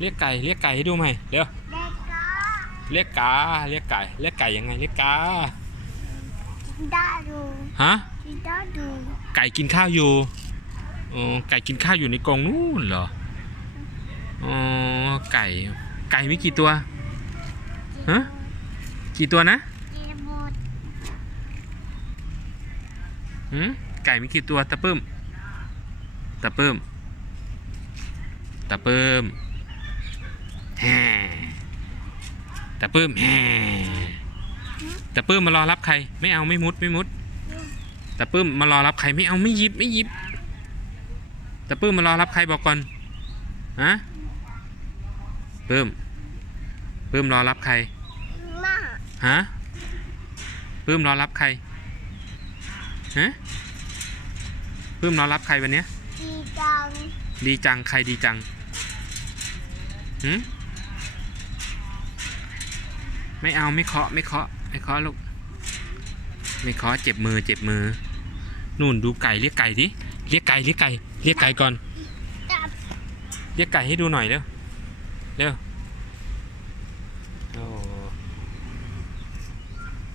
เรียกไก่เรียกไก่ให้ดูไหมเดี๋ยวเด็กก็เรียกกาเรียกไก่เรียกไก่ยังไงเรียกกาได้ดูฮะที่ได้ดูไก่กินข้าวอยู่อ๋อไก่กินข้าวอยู่ในกรงนู่นเหรออ๋อไก่ไก่มีกี่ตัวฮะกี่ตัวนะจีบหมดหืมไก่มีกี่ตัวตะปื้มตะปื้มตะปื้มแฮ่ ตะปื้มแฮ่ตะปื้มมารอรับใคร ไม่เอาไม่มุดไม่มุดตะปื้มมารอรับใครไม่เอาไม่หยิบไม่หยิบตะปื้มมารอรับใครบอกก่อนฮะปื้มปื้มรอรับใครมาฮะปื้มรอรับใครฮะปื้มรอรับใครวันเนี้ยจีจัง ดีจังใครดีจังหืม ไม่เอาไม่เคาะไม่เคาะไม่เคาะลูกไม่เคาะเจ็บมือเจ็บมือนู่นดูไก่เรียกไก่ดิเรียกไก่เรียกไก่เรียกไก่ก่อนจับเรียกไก่ให้ดูหน่อยเร็วเร็ว